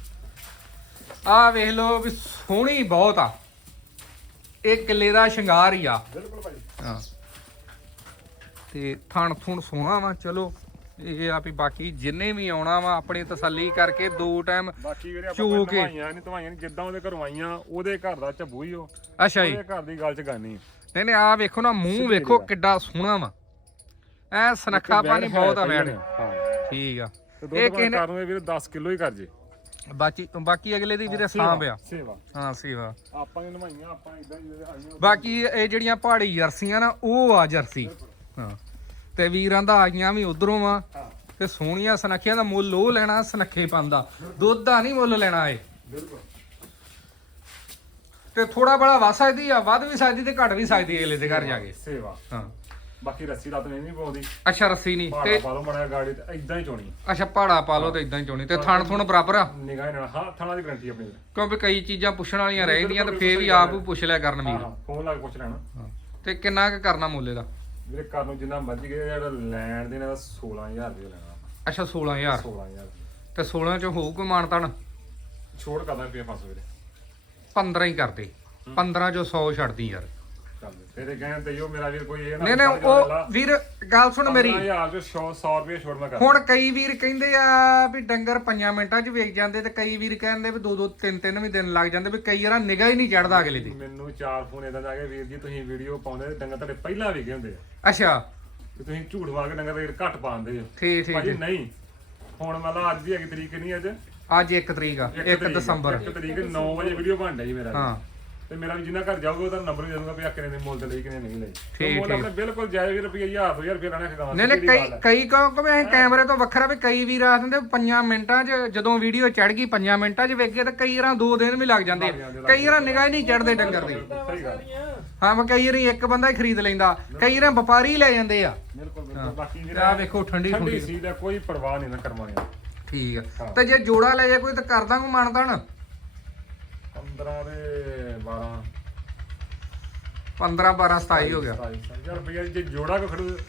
ਆ ਵੇਖ ਲਓ ਵੀ ਸੋਹਣੀ ਬਹੁਤ ਆ ਇਹ ਕਿੱਲੇ ਦਾ ਸ਼ਿੰਗਾਰ ਹੀ ਆ ਬਿਲਕੁਲ ਭਾਈ ਹਾਂ ਤੇ ਥਣ ਥੁਣ ਸੋਹਣਾ ਵਾ ਚਲੋ ਇਹ ਆ ਵੀ ਬਾਕੀ ਜਿੰਨੇ ਵੀ ਆਉਣਾ ਵਾ ਆਪਣੀ ਤਸੱਲੀ ਕਰਕੇ ਦੋ ਟਾਈਮ ਬਾਕੀ ਵੀਰੇ ਚੋ ਆਪਾਂ ਕੇ। ਨਵਾਈਆਂ ਨਹੀਂ ਧਵਾਈਆਂ ਨਹੀਂ ਜਿੱਦਾਂ ਉਹਦੇ ਘਰੋਂ ਆਈਆਂ ਉਹਦੇ ਘਰ ਦਾ ਝੱਬੂ ਹੀ ਉਹ ਅੱਛਾ ਜੀ ਉਹਦੇ ਘਰ ਦੀ ਗੱਲ ਚ ਗਾਨੀ ਨਹੀਂ ਨਹੀਂ ਆ ਵੇਖੋ ਨਾ ਮੂੰਹ ਵੇਖੋ ਕਿੱਡਾ ਸੋਹਣਾ ਵਾ ਐ ਸਨੱਖਾ ਪਾਣੀ ਬਹੁਤ ਆ ਵੈਣ ਹਾਂ ਠੀਕ ਆ ਤੇ ਇਹ ਦੁੱਧ ਕਿਸੇ ਨੇ ਕਰਨ ਦੇ ਵੀਰੇ ਦਸ ਕਿਲੋ ਹੀ ਕਰ ਜੇ ਬਾਕੀ ਬਾਕੀ ਅਗਲੇ ਦੀ ਵੀਰੇ ਸਾਂਭ ਆ ਸੇਵਾ ਹਾਂ ਸੇਵਾ ਆਪਾਂ ਨੇ ਨਵਾਈਆਂ ਆਪਾਂ ਇਦਾਂ ਹੀ ਆਈਆਂ ਬਾਕੀ ਇਹ ਜਿਹੜੀਆਂ ਪਹਾੜੀ ਜਰਸੀਆਂ ਨਾ ਉਹ ਆ ਜਰਸੀ ਹਾਂ ਤੇ ਵੀਰਾਂ ਦਾ ਆਈਆਂ ਵੀ ਉਧਰੋਂ ਆ ਹਾਂ ਤੇ ਸੋਹਣੀਆਂ ਸਨੱਖੀਆਂ ਦਾ ਮੁੱਲ ਉਹ ਲੈਣਾ ਸਨੱਖੇ ਪਾਉਂਦਾ ਦੁੱਧ ਦਾ ਨਹੀਂ ਮੁੱਲ ਲੈਣਾ ਏ ਬਿਲਕੁਲ ਤੇ ਥੋੜਾ ਬੜਾ ਵਾ ਸਕਦੀ ਆ ਵੱਧ ਵੀ ਸਕਦੀ ਤੇ ਘਟ ਵੀ ਸਕਦੀ ਅਗਲੇ ਦੇ ਘਰ ਜਾ ਕੇ ਸੇਵਾ ਹਾਂ ਬਾਕੀ ਰੱਸੀ ਰਾਤ ਨਹੀਂ ਪਾਉਂਦੀ ਅੱਛਾ ਰੱਸੀ ਨਹੀਂ ਪਾੜਾ ਤੇ ਪਾ ਲਓ ਮੜਾ ਗਾੜੀ ਤੇ ਇਦਾਂ ਹੀ ਚੋਣੀ ਅੱਛਾ ਪਹਾੜਾ ਪਾ ਲਓ ਤੇ ਇਦਾਂ ਹੀ ਚੋਣੀ ਤੇ ਥਣ ਥੁਣ ਬਰਾਬਰ ਆ ਨਿਗਾਹ ਨਾਲ ਹਾਂ ਥਾਣਾ ਦੀ ਗਰੰਟੀ ਆਪਣੀ ਕਿਉਂਕਿ ਕਈ ਚੀਜ਼ਾਂ ਪੁੱਛਣ ਵਾਲੀਆਂ ਰਹਿੰਦੀਆਂ ਤੇ ਫੇਰ ਵੀ ਆਪ ਵੀ ਪੁੱਛ ਲਿਆ ਕਰਨ ਹਾਂ ਵੀਰ ਹਾਂ ਫੋਨ ਲਾ ਕੇ ਪੁੱਛ ਲੈਣਾ ਹਾਂ। ਤੇ ਕਿੰਨਾ ਕੁ ਕਰਨਾ ਮੁੱਲੇ ਦਾ ਵੀਰੇ ਘਰ ਨੂੰ ਜਿੰਨਾ ਮਰਜ਼ੀ ਗਿਆ ਜਿਹੜਾ ਲੈਣ ਦੇ ਨਾਲ ਸੋਲਾਂ ਹਜ਼ਾਰ ਰੁਪਏ ਲੈਣਾ ਆਪਾਂ। ਅੱਛਾ ਸੋਲਾਂ ਹਜ਼ਾਰ ਸੋਲਾਂ ਹਜ਼ਾਰ ਤੇ ਸੋਲਾਂ ਚ ਹੋਊ ਕੋਈ ਮਾਨਤਾਨ ਛੋੜ ਕਰਦਾ ਰੁਪਏ ਪੰਜ ਸੌ ਵੀਰੇ ਪੰਦਰਾਂ ਹੀ ਕਰਦੇ ਪੰਦਰਾਂ ਚੋਂ ਸੌ ਛੱਡਦੀ ਯਾਰ ਚੱਲ ਤੇਰੇ ਕਹਿਣ ਤੇ ਉਹ ਮੇਰਾ ਵੀਰ ਕੋਈ ਇਹ ਨਾ ਨਹੀਂ ਨਹੀਂ ਉਹ ਵੀਰ ਗੱਲ ਸੁਣ ਮੇਰੀ ਹਜ਼ਾਰ ਚ ਸੌ ਰੁਪਏ ਛੋੜ ਮੈਂ ਕਰ ਹੁਣ ਕਈ ਵੀਰ ਕਹਿੰਦੇ ਆ ਵੀ ਡੰਗਰ ਪੰਜਾਂ ਮਿੰਟਾਂ 'ਚ ਵੇਚ ਜਾਂਦੇ ਤੇ ਕਈ ਵੀਰ ਕਹਿੰਦੇ ਵੀ ਦੋ ਦੋ ਤਿੰਨ ਤਿੰਨ ਵੀ ਦਿਨ ਲੱਗ ਜਾਂਦੇ ਵੀ ਕਈ ਵਾਰ ਨਿਗਾਹ ਹੀ ਨਹੀਂ ਚੜਦਾ ਅਗਲੇ ਦੀ ਮੈਨੂੰ ਚਾਰ ਫੋਨ ਇਦਾਂ ਜਾ ਕੇ ਵੀਰ ਜੀ ਤੁਸੀਂ ਵੀਡੀਓ ਪਾਉਂਦੇ ਤੇ ਡੰਗਰ ਤੁਹਾਡੇ ਪਹਿਲਾਂ ਵੀ ਗਏ ਹੁੰਦੇ ਆ ਅੱਛਾ ਤੇ ਤੁਸੀਂ ਝੂਠ ਮਾਰ ਕੇ ਡੰਗਰ ਦਾ ਰੇਟ ਘੱਟ ਪਾਉਂਦੇ ਹੋ ਠੀਕ ਠੀਕ ਭਾਜੀ ਜੀ। ਨਹੀਂ ਹੁਣ ਮਤਲਬ ਅੱਜ ਦੀ ਹੈਗੀ ਤਰੀਕ ਨਹੀਂ ਅੱਜ ਅੱਜ ਇੱਕ ਤਰੀਕ ਆ ਇੱਕ ਤਰੀਕ- ਦਸੰਬਰ ਇੱਕ ਤਰੀਕ ਨੌ ਵਜੇ ਵੀਡੀਓ ਬਣ ਰਹੀ ਮੇਰਾ ਹਾਂ ਤੇ ਮੇਰਾ ਵੀ ਜਿੰਨਾ ਘਰ ਜਾਊਗਾ ਉਹਦਾ ਨੰਬਰ ਵੀ ਦੇ ਦੂੰਗਾ ਵੀ ਆ ਕਿੰਨੇ ਦੇ ਮੁੱਲ ਤੇ ਲਈ ਕਿੰਨੇ ਨਹੀਂ ਲਈ ਠੀਕ, ਮੁੱਲ ਆਪਣੇ ਬਿਲਕੁਲ ਜਾਇਜ਼ ਵੀ ਰੁਪਈਆ ਹਜ਼ਾਰ ਦੋ ਹਜ਼ਾਰ ਰੁਪਏ ਰਹਿਣਾ ਖਗਾਵਾਂ ਨਹੀਂ ਨਹੀਂ ਕਈ ਕਈ ਕਹੋ ਕਿ ਅਸੀਂ ਕੈਮਰੇ ਤੋਂ ਵੱਖਰਾ ਵੀ ਕਈ ਵੀਰ ਆ ਦਿੰਦੇ ਪੰਜਾਂ ਮਿੰਟਾਂ 'ਚ ਜਦੋਂ ਵੀਡੀਓ ਚੜ ਗਈ ਪੰਜਾਂ ਮਿੰਟਾਂ 'ਚ ਵੇਖੇ ਤੇ ਕਈ ਵਾਰਾਂ ਦੋ ਦਿਨ ਵੀ ਲੱਗ ਜਾਂਦੇ ਆ। ਕਈ ਵਾਰਾਂ ਨਿਗਾਹ ਹੀ ਨਹੀਂ ਚੜਦੇ ਡੰਗਰ ਦੀ ਸਹੀ ਗੱਲ ਹਾਂ ਮੈਂ ਕਈ ਵਾਰੀ ਇੱਕ ਬੰਦਾ ਹੀ ਖਰੀਦ ਲੈਂਦਾ ਕਈ ਵਾਰਾਂ ਵਪਾਰੀ ਲੈ ਜਾਂਦੇ ਆ ਬਿਲਕੁਲ ਬਿਲਕੁਲ ਬਾਕੀ ਆ ਜਿਹੜਾ ਵੇਖੋ ਠੰਡੀ ਠੰਡੀ ਠੰਡੀ ਸੀ ਦਾ ਕੋਈ ਪਰਵਾਹ ਨਹੀਂ ਨਾ ਕਰਵਾਉਣੀ ਠੀਕ ਆ ਤੇ ਜੇ ਜੋੜਾ ਲੈ ਜਾ ਕੋਈ ਤਾਂ ਕਰ ਦਾਂਗਾ ਮਾਨਤਾ ਨਾ ਪੰਦਰਾਂ ਦੇ ਬਾਰਾਂ ਪੰਦਰਾਂ ਬਾਰਾਂ ਸਤਾਈ ਹੋ ਗਿਆ ਸਤਾਈ ਯਾਰ ਰੁਪਈਆ ਜੇ ਜੋੜਾ ਕੋ ਖੜੂ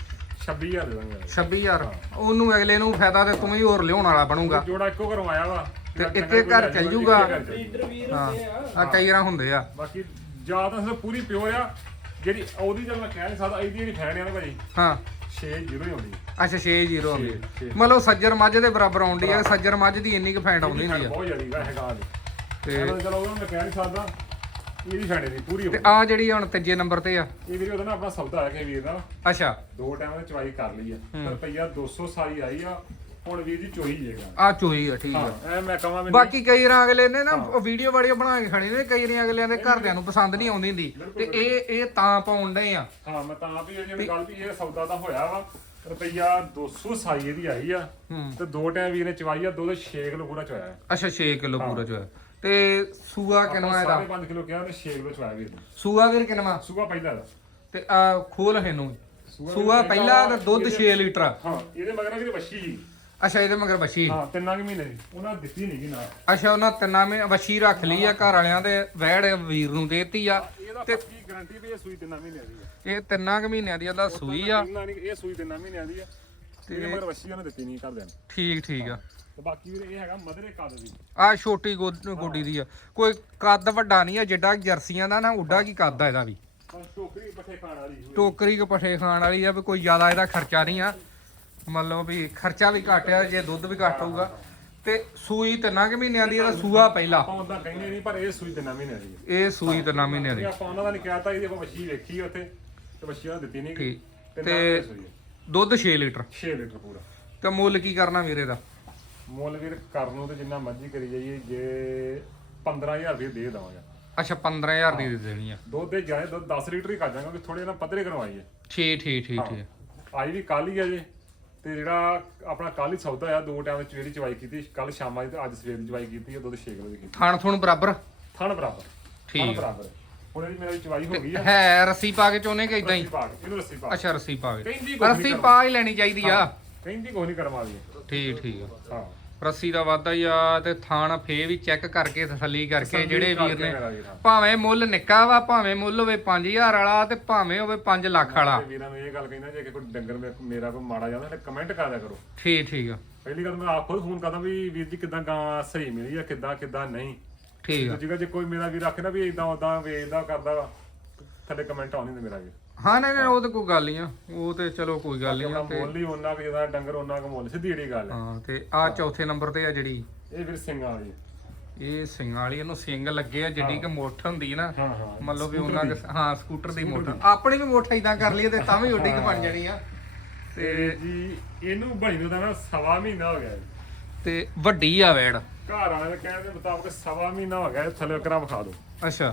ਛੱਬੀ ਹਜ਼ਾਰ ਦੇ ਦਾਂਗੇ ਛੱਬੀ ਹਜ਼ਾਰ ਉਹਨੂੰ ਅਗਲੇ ਨੂੰ ਫਾਇਦਾ ਤੇ ਤੂੰ ਹੀ ਹੋਰ ਲਿਆਉਣ ਵਾਲਾ ਬਣੂਗਾ ਜੋੜਾ ਇੱਕੋ ਘਰੋਂ ਆਇਆ ਵਾ ਤੇ ਇੱਕੇ ਘਰ ਚੱਲ ਜੂਗਾ ਲੀਡਰ ਵੀਰ ਹਾਂ ਹੁੰਦੇ ਆ ਆ ਕਈ ਰਾਂ ਹੁੰਦੇ ਆ ਬਾਕੀ ਜਾਂ ਤਾਂ ਸਿਰਫ ਪੂਰੀ ਪਿਓਰ ਆ ਜਿਹੜੀ ਉਹਦੀ ਜਦ ਮੈਂ ਕਹਿ ਨਹੀਂ ਸਕਦਾ ਇਹਦੀ ਜਿਹੜੀ ਫੈਨ ਆ ਨਾ ਭਾਜੀ ਹਾਂ ਛੇ ਜ਼ੀਰੋ ਹੀ ਆਉਂਦੀ ਅੱਛਾ ਛੇ ਜ਼ੀਰੋ ਆਉਂਦੀ ਛੇ, ਛੇ। ਮਤਲਬ ਸੱਜਰ ਮੱਝ ਦੇ ਬਰਾਬਰ ਆਉਂਦੀ ਆ ਸੱਜਰ ਮੱਝ ਦੀ ਇੰਨੀ ਕੁ ਫੈਂਟ ਆਉਂਦੀ ਹੁੰਦੀ ਆ ਬਹੁਤ ਜ਼ਿਆਦਾ ਹੈਗਾ ਜੀ ਤੇ ਤੇ ਚਲੋ ਉਹਨੂੰ ਮੈਂ ਕਹਿ ਨਹੀਂ ਸਕਦਾ ਇਹਦੀ ਫੈਨ ਦੀ ਪੂਰੀ ਤੇ ਹੋਊਗੀ। ਆ ਜਿਹੜੀ ਹੁਣ ਤੀਜੇ ਨੰਬਰ ਤੇ ਆ ਇਹ ਵੀਰੇ ਉਹਦਾ ਨਾ ਆਪਣਾ ਸੌਦਾ ਆ ਕੇ ਵੀਰ ਦਾ ਅੱਛਾ ਦੋ ਟਾਈਮ ਦੇ ਚਵਾਈ ਕਰ ਲਈ ਆ ਤੇ ਰੁਪਈਆ ਦੋ ਸੌ ਸਾਈ ਆਈ ਆ ਹੁਣ ਵੀਰ ਦੀ ਚੋਈ ਜੇਗਾ ਆ ਚੋਈ ਆ ਠੀਕ ਆ ਹਾਂ ਐ ਮੈਂ ਕਹਾਂ ਮੈਨੂੰ ਬਾਕੀ ਕਈ ਰਾਂ ਅਗਲੇ ਨੇ ਨਾ ਵੀਡੀਓ ਵਾੜੀਆਂ ਬਣਾ ਕੇ ਖੜੇ ਨੇ ਕਈ ਰਾਂ ਅਗਲਿਆਂ ਦੇ ਘਰਦਿਆਂ ਨੂੰ ਪਸੰਦ ਨਹੀਂ ਆਉਂਦੀ ਹੁੰਦੀ ਤੇ ਇਹ ਇਹ ਤਾਂ ਪਾਉਣ ਡਏ ਆ ਹਾਂ ਮੈਂ ਤਾਂ ਵੀ ਇਹ ਜਿਵੇਂ ਗੱਲ ਵੀ ਇਹ ਸੌਦਾ ਤਾਂ ਹੋਇਆ ਵਾ ਰੁਪਈਆ ਦੋ ਸੌ ਸਾਈ ਇਹਦੀ ਆਈ ਆ ਹੂੰ ਤੇ ਦੋ ਟਾਈਮ ਵੀਰ ਨੇ ਚਵਾਈ ਆ ਦੁੱਧ ਛੇ ਕਿਲੋ ਪੂਰਾ ਚਵਾਇਆ ਅੱਛਾ ਛੇ ਕਿਲੋ ਪੂਰਾ ਜੋ ਹੈ ਤੇ ਸੂਆ ਕਿੰਨਾ ਇਹਦਾ ਪੰਜ ਕਿਲੋ ਕਿਹਾ ਉਹਨੇ ਛੇ ਕਿਲੋ ਚਵਾਇਆ ਵੀਰ ਨੇ ਸੂਆ ਵੀਰ ਕਿੰਨਾ ਸੂਆ ਪਹਿਲਾ ਦਾ ਤੇ ਆ ਖੋਲ ਇਹਨੂੰ ਸੂਆ ਪਹਿਲਾ ਤੇ ਦੁੱਧ ਛੇ ਲੀਟਰ ਹਾਂ ਇਹਦੇ ਮਗਰ ਵੀਰ ਵੱਛੀ ਸੀ ਅੱਛਾ ਇਹਦੇ ਮਗਰ ਵੱਛੀ ਹਾਂ ਤਿੰਨਾਂ ਕੁ ਮਹੀਨੇ ਦੀ ਉਹਨਾਂ ਦਿੱਤੀ ਨਹੀਂ ਗੀ ਨਾ ਅੱਛਾ ਉਹਨਾਂ ਤਿੰਨਾਂ ਮੇ ਵੱਛੀ ਰੱਖ ਲਈ ਆ ਘਰ ਵਾਲਿਆਂ ਦੇ ਵਹਿੜ ਵੀਰ ਨੂੰ ਦੇਤੀ ਆ ਇਹਦਾ ਪੱਕੀ ਗਾਰੰਟੀ ਵੀ ਇਹ ਸੂਈ ਤਿੰਨਾਂ ਮਹੀਨਿਆਂ ਦੀ ਆ ਇਹ ਤਿੰਨਾਂ ਕੁ ਮਹੀਨਿਆਂ ਦੀ ਇਹਦਾ ਸੂਈ ਆ ਤਿੰਨਾਂ ਨਹੀਂ ਇਹ ਸੂਈ ਤਿੰਨਾਂ ਮਹੀਨਿਆਂ ਦੀ ਆ ਇਹਦੇ ਮਗਰ ਵੱਛੀ ਉਹਨੇ ਦਿੱਤੀ ਨਹੀਂ ਘਰਦਿਆਂ ਨੂੰ ਠੀਕ ਠੀਕ ਆ ਤੇ ਬਾਕੀ ਵੀਰ ਇਹ ਹੈਗਾ ਮਧਰੇ ਕੱਦ ਦੀ ਆ ਛੋਟੀ ਗੋ- ਗੋਡੀ ਦੀ ਆ ਕੋਈ ਕੱਦ ਵੱਡਾ ਨਹੀਂ ਆ ਜਿੱਡਾ ਜਰਸੀਆਂ ਦਾ ਨਾ ਉੱਡਾ ਕੀ ਕੱਦ ਆ ਇਹਦਾ ਵੀ ਪਰ ਟੋਕਰੀ ਪੱਠੇ ਖਾਣ ਵਾਲੀ ਹੋਈ। ਟੋਕਰੀ ਕੋ ਪਠੇ ਖਾਣ ਵਾਲੀ ਆ ਵੀ ਕੋਈ ਜ਼ਿਆਦਾ ਇਹਦਾ ਖਰਚਾ ਨਹੀਂ ਆ ਮਤਲਬ ਵੀ ਖਰਚਾ ਵੀ ਘੱਟ ਆ ਜੇ ਦੁੱਧ ਵੀ ਘੱਟ ਹੋਊਗਾ ਤੇ ਸੂਈ ਤਿੰਨਾਂ ਕੁ ਮਹੀਨਿਆਂ ਦੀ ਇਹਦਾ ਸੂਆ ਪਹਿਲਾ ਆਪਾਂ ਉਦਾਂ ਕਹਿੰਦੇ ਨਹੀਂ ਪਰ ਇਹ ਸੂਈ ਤਿੰਨਾਂ ਮਹੀਨਿਆਂ ਦੀ ਆ ਇਹ ਸੂਈ ਤਿੰਨਾਂ ਮਹੀਨਿਆਂ ਦੀ ਇਹ ਆਪਾਂ ਉਹਨਾਂ ਦਾ ਨਹੀਂ ਕਹਿਤਾ ਇਹਦੀ ਆਪਾਂ ਵੱਛੀ ਵੇਖੀ ਉੱਥੇ ਤੇ ਵੱਛੀ ਉਹਨਾਂ ਦਿੱਤੀ ਨਹੀਂ ਗਈ ਠੀਕ ਤੇ ਤੇ ਦੁੱਧ ਛੇ ਲੀਟਰ ਛੇ ਲੀਟਰ ਪੂਰਾ ਤੇ ਮੁੱਲ ਕੀ ਕਰਨਾ ਵੀਰੇ ਦਾ ਮੁੱਲ ਵੀਰ ਕਰਨ ਨੂੰ ਤੇ ਜਿੰਨਾ ਮਰਜ਼ੀ ਕਰੀ ਜਾਈਏ ਜੇ ਪੰਦਰਾਂ ਹਜ਼ਾਰ ਰੁਪਏ ਦੇ ਦੇਵਾਂਗੇ ਅੱਛਾ ਪੰਦਰਾਂ ਹਜ਼ਾਰ ਦੀ ਦੇ ਦੇਣੀ ਆ ਦੁੱਧ ਦੇ ਜਾਏ ਦੁੱਧ ਦਸ ਲੀਟਰ ਹੀ ਕਰ ਜਾਵਾਂਗੇ ਕਿਉਂਕਿ ਥੋੜੇ ਨਾ ਪੱਧਰੇ ਕਰਵਾਈ ਹੈ ਠੀਕ ਠੀਕ ਠੀਕ ਠੀਕ ਆਈ ਵੀ ਕੱਲ ਹੀ ਆ ਜੇ ਤੇ ਜਿਹੜਾ ਆਪਣਾ ਕੱਲ ਹੀ ਸੌਦਾ ਆ ਦੋ ਟਾਈਮ ਵਿੱਚ ਜਿਹੜੀ ਚਵਾਈ ਕੀਤੀ ਕੱਲ ਸ਼ਾਮਾਂ ਦੀ ਤੇ ਅੱਜ ਸਵੇਰ ਦੀ ਚਵਾਈ ਕੀਤੀ ਆ ਦੁੱਧ ਛੇ ਕਿਲੋ ਦੀ ਕੀਤੀ ਥਣ ਥੁਣ ਬਰਾਬਰ ਥਣ ਬਰਾਬਰ ਠੀਕ ਥਣ ਆ। ਬਰਾਬਰ ਹੁਣ ਇਹਦੀ ਮੇਰੀ ਚਵਾਈ ਹੋ ਗਈ ਆ ਹੈ ਰੱਸੀ ਪਾ ਕੇ ਚੋਨੇ ਕਿ ਇਦਾਂ ਹੀ ਰੱਸੀ ਪਾ ਕੇ ਇਹਨੂੰ ਰੱਸੀ ਪਾ ਕੇ। ਅੱਛਾ ਰੱਸੀ ਪਾ ਕੇ ਕਹਿੰਦੀ ਕੋਈ ਰੱਸੀ ਪਾ ਹੀ ਲੈਣੀ ਚਾਹੀਦੀ ਆ ਕਹਿੰਦੀ ਕੋਈ ਨਹੀਂ ਕਰਵਾ ਲਈ ਠੀਕ ਠੀਕ ਆ ਹਾਂ ਰੱਸੀ ਦਾ ਵਾਧਾ ਹੀ ਆ ਤੇ ਥਾਣ ਫੇ ਵੀ ਚੈੱਕ ਕਰਕੇ ਤਸੱਲੀ ਕਰਕੇ ਤਸੱਲੀ ਜਿਹੜੇ ਵੀਰ ਕਰਕੇ ਨੇ ਮੇਰਾ ਵੀਰ, ਹਾਂ। ਭਾਵੇਂ ਮੁੱਲ ਨਿੱਕਾ ਵਾ ਭਾਵੇਂ ਮੁੱਲ ਹੋਵੇ ਪੰਜ ਹਜ਼ਾਰ ਵਾਲਾ ਤੇ ਭਾਵੇਂ ਹੋਵੇ ਪੰਜ ਲੱਖ ਵਾਲਾ ਤੇ ਵੀਰਾਂ ਨੂੰ ਇਹ ਗੱਲ ਕਹਿੰਦਾ ਜੇ ਕੋਈ ਡੰਗਰ ਮੇ- ਮੇਰਾ ਕੋਈ ਮਾੜਾ ਜਾਂਦਾ ਤੇ ਕਮੈਂਟ ਕਰ ਦਿਆ ਕਰੋ ਠੀਕ ਠੀਕ ਆ ਪਹਿਲੀ ਗੱਲ ਮੈਂ ਆਪ ਖੁਦ ਫੋਨ ਕਰਦਾ ਵੀ ਵੀਰ ਜੀ ਕਿਦਾਂ ਗਾਂ ਸਹੀ ਮਿਲੀ ਆ ਕਿਦਾਂ ਕਿਦਾਂ ਨਹੀਂ ਠੀਕ ਆ ਦੂਜੀ ਗੱਲ ਜੇ ਕੋਈ ਮੇਰਾ ਵੀਰ ਆਖੇ ਨਾ ਵੀ ਇਦਾਂ ਉਦਾਂ ਵੇਚਦਾ ਕਰਦਾ ਵਾ ਥੱਲੇ ਕਮੈਂਟ ਆਉਣੀ ਹੁੰਦੇ ਮੇਰਾ ਵੀਰ ਹਾਂ ਨਹੀਂ ਨਹੀਂ ਉਹ ਤਾਂ ਕੋਈ ਗੱਲ ਨਹੀਂ ਆ ਉਹ ਤੇ ਚਲੋ ਕੋਈ ਗੱਲ ਨਹੀਂ ਆ ਆਪਣਾ ਤੇ ਮੁੱਲ ਹੀ ਉਹਨਾਂ ਕਿ ਜਿਹਦਾ ਡੰਗਰ ਉਹਨਾਂ ਕੁ ਮੁੱਲ ਸਿੱਧੀ ਜਿਹੜੀ ਗੱਲ ਹੈ ਹਾਂ ਤੇ ਆ ਚੌਥੇ ਨੰਬਰ ਤੇ ਆ ਜਿਹੜੀ ਇਹ ਵੀਰ ਸਿੰਘਾਂ ਵਾਲੀ ਇਹ ਸਿੰਘਾਂ ਵਾਲੀ ਇਹਨੂੰ ਸਿੰਘ ਲੱਗੇ ਆ ਜਿੱਡੀ ਕਿ ਮੁੱਠ ਹੁੰਦੀ ਨਾ ਹਾਂ ਹਾਂ ਮੰਨ ਵੀ ਉਹਨਾਂ ਦੇ ਹਾਂ ਸਕੂਟਰ ਦੀ ਮੁੱਠ ਆਪਣੀ ਵੀ ਮੁੱਠ ਇਦਾਂ ਕਰ ਲਈਏ ਤੇ ਤਾਂ ਵੀ ਓਡੀ ਕੁ ਬਣ ਜਾਣੀ ਆ ਤੇ ਜੀ ਇਹਨੂੰ ਬਣੀ ਨੂੰ ਤਾਂ ਨਾ ਸਵਾ ਮਹੀਨਾ ਹੋ ਗਿਆ ਜੀ। ਤੇ ਵੱਡੀ ਆ ਵੈੜ ਘਰ ਵਾਲੇ ਦੇ ਕਹਿਣ ਦੇ ਮੁਤਾਬਕ ਸਵਾ ਮਹੀਨਾ ਹੋ ਗਿਆ ਇਹ ਥੱਲੇ ਕਰਾ ਵਿਖਾ ਦਿਓ ਅੱਛਾ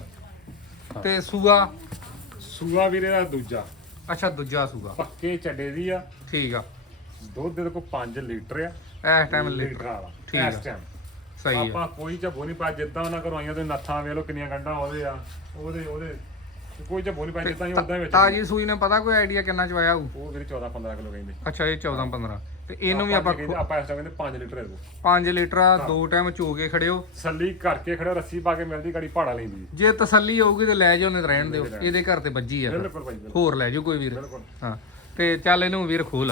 ਤੇ ਸੂਆ ਸੂਆ ਵੀਰੇ ਦਾ ਦੂਜਾ ਅੱਛਾ ਦੂਜਾ ਸੂਆ ਪੱਕੇ ਚੱਡੇ ਦੀ ਆ ਠੀਕ ਆ ਦੁੱਧ ਦੇ ਕੋਲ ਪੰਜ ਲੀਟਰ ਆ ਇਸ ਟਾਈਮ ਲੀਟਰ ਲੀਟਰ ਵਾਲਾ ਠੀਕ ਆ। ਇਸ ਟਾਈਮ ਸਹੀ ਆ ਆਪਾਂ ਕੋਈ ਝੱਬੋ ਨਹੀਂ ਪਾ ਜਿੱਦਾਂ ਉਹਨਾਂ ਘਰੋਂ ਆਈਆਂ ਤੇ ਨੱਥਾਂ ਵੇਖ ਲਓ ਕਿੰਨੀਆਂ ਗੰਢਾਂ ਉਹਦੇ ਆ ਉਹਦੇ ਉਹਦੇ ਕੋਈ ਝੱਬੋ ਨਹੀਂ ਪਾ ਜਿੱਦਾਂ ਹੀ ਉਦਾਂ ਵਿੱਚ ਤਾਜੀ ਸੂਈ ਨੇ ਪਤਾ ਕੋਈ ਆਈਡੀਆ ਕਿੰਨਾ ਚਵਾਇਆ ਹੋਊ ਉਹ ਵੀਰੇ ਚੌਦਾਂ ਪੰਦਰਾਂ ਕਿਲੋ ਕਹਿੰਦੇ ਅੱਛਾ ਇਹ ਚੌਦਾਂ ਪੰਦਰਾਂ ਤੇ ਇਹਨੂੰ ਵੀ ਆਪਾਂ ਕਹਿੰਦੇ ਆਪਾਂ ਇਸ ਟਾਈਮ ਕਹਿੰਦੇ ਪੰਜ ਲੀਟਰ ਇਹਦੇ ਪੰਜ ਲੀਟਰ ਆ, ਦੋ ਟਾਈਮ ਚੋ ਕੇ ਖੜਿਓ ਸੱਲੀ ਕਰਕੇ ਖੜਿਆ ਰੱਸੀ ਪਾ ਕੇ ਮਿਲਦੀ ਗਾੜੀ ਭਾੜਾ ਲੈਂਦੀ ਜੇ ਤਸੱਲੀ ਹੋਊਗੀ ਤੇ ਲੈ ਜਾਓ ਨਹੀਂ ਤਾਂ ਰਹਿਣ ਦਿਓ ਇਹਦੇ ਘਰ ਤੇ ਵੱਜੀ ਆ ਫਿਰ। ਬਿਲਕੁਲ ਭਾਈ ਬਿਲਕੁਲ ਹੋਰ ਲੈ ਜਾਓ ਕੋਈ ਵੀਰ ਬਿਲਕੁਲ ਹਾਂ ਤੇ ਚੱਲ ਇਹਨੂੰ ਵੀਰ ਖੋਲ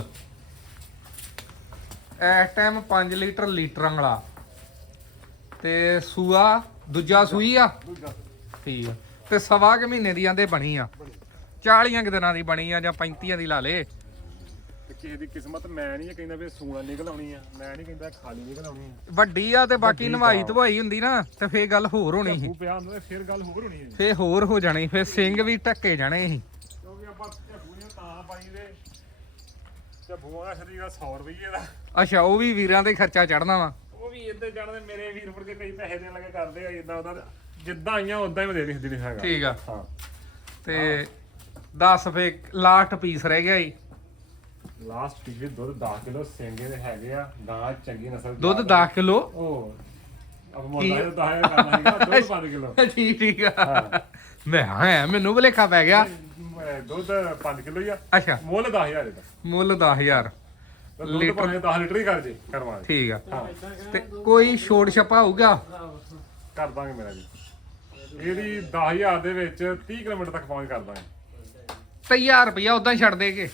ਇਸ ਟਾਈਮ ਪੰਜ ਲੀਟਰ ਲੀਟਰਾਂ ਵਾਲਾ ਤੇ ਸੂਆ ਦੂਜਾ ਸੂਈ ਆ ਦੂਜਾ ਠੀਕ ਆ ਤੇ ਸਵਾ ਕੇ ਮਹੀਨੇ ਦੀ ਆਂਦੇ ਬਣੀ ਆ ਚਾਲੀਆਂ ਕਿ ਦਿਨਾਂ ਦੀ ਬਣੀ ਆ ਜਾਂ ਪੈਂਤੀਆਂ ਦੀ ਲਾ ਲੇ ਤੇ ਕਿਸੇ ਦੀ ਕਿਸਮਤ ਮੈਂ ਨਹੀਂ ਇਹ ਕਹਿੰਦਾ ਵੀ ਸੂਣਾ ਨਿਕਲ ਆਉਣੀ ਆ ਮੈਂ ਨਹੀਂ ਕਹਿੰਦਾ ਖਾਲੀ ਨਿਕਲ ਆਉਣੀ ਆ ਵੱਡੀ ਆ ਤੇ ਬਾਕੀ ਨਵਾਈ ਧਵਾਈ ਹੁੰਦੀ ਨਾ ਤੇ ਫੇਰ ਗੱਲ ਹੋਰ ਹੋਣੀ ਸੀ ਉਹ ਪਿਆ ਹੁੰਦਾ ਤੇ ਫਿਰ ਗੱਲ ਹੋਰ ਹੋਣੀ ਹੈ ਜੀ। ਫੇਰ ਹੋਰ ਹੋ ਜਾਣੀ ਫੇਰ ਸਿੰਘ ਵੀ ਟੱਕੇ ਜਾਣੇ ਸੀ ਕਿਉਂਕਿ ਆਪਾਂ ਝੱਬੂਆਂ ਤਾਂ ਪਾਈ ਦੇ ਝੱਬੂਆਂ ਦਾ ਸਰੀਰ ਸੌ ਰੁਪਏ ਦਾ ਅੱਛਾ ਉਹ ਵੀ ਵੀਰਾਂ ਦੇ ਖਰਚਾ ਚੜਨਾ ਵਾ ਉਹ ਵੀ ਇੱਧਰ ਜਾਣਦੇ ਮੇਰੇ ਵੀਰ ਫੜ ਕੇ ਕਈ ਪੈਸੇ ਦੇਣ ਲੱਗੇ ਕਰਦੇ ਆ ਇਦਾਂ ਉਹਦਾ ਜਿੱਦਾਂ ਆਈਆਂ ਉਦਾਂ ਹੀ ਮੈਂ ਦੇ ਦਿੰਦੀ ਨਹੀਂ ਹੈਗਾ ਠੀਕ ਆ ਹਾਂ ਤੇ ਦਸ ਫੇ ਲਾਸਟ ਪੀਸ ਰਹਿ ਗਿਆ ਜੀ ਲਾਸਟ ਪੀਸ ਦੁੱਧ ਦਸ ਕਿਲੋ ਸਿੰਗੇ ਦੇ ਹੈਗੇ ਆ ਗਾਂ ਚੰਗੀ ਨਸਲ ਦੀ ਦੁੱਧ ਆ। ਦਸ ਕਿਲੋ ਉਹ ਅਬ ਮੋਲਾ ਇਹ ਤਾਂ ਹੈ ਕਰਨਾ ਹੈਗਾ ਦੁੱਧ ਪੰਜ ਕਿਲੋ ਠੀਕ ਠੀਕ ਆ ਮੈਂ ਹਾਂ ਮੈਨੂੰ ਭੁਲੇਖਾ ਪੈ ਗਿਆ ਦੁੱਧ ਪੰਜ ਕਿਲੋ ਹੀ ਆ ਅੱਛਾ ਮੁੱਲ ਦਸ ਹਜ਼ਾਰ ਦਾ ਮੁੱਲ ਦਸ ਹਜ਼ਾਰ ਲੀਟਰ ਭਾਵੇਂ ਦਸ ਲੀਟਰ ਹੀ ਕਰ ਜੇ ਕਰਵਾ ਦੇ ਠੀਕ ਆ ਤੇ ਕੋਈ ਛੋੜ ਛਪਾ ਹੋਊਗਾ ਕਰ ਦਾਂਗੇ ਮੇਰਾ ਜੀ ਇਹਦੀ ਦਸ ਹਜ਼ਾਰ ਦੇ ਵਿੱਚ ਤੀਹ ਕਿਲੋਮੀਟਰ ਤੱਕ ਪਹੁੰਚ ਕਰ ਦਾਂਗੇ ਤੇ ਹਜ਼ਾਰ ਰੁਪਇਆ ਉਦਾਂ ਹੀ ਛੱਡ ਦੇਗੇ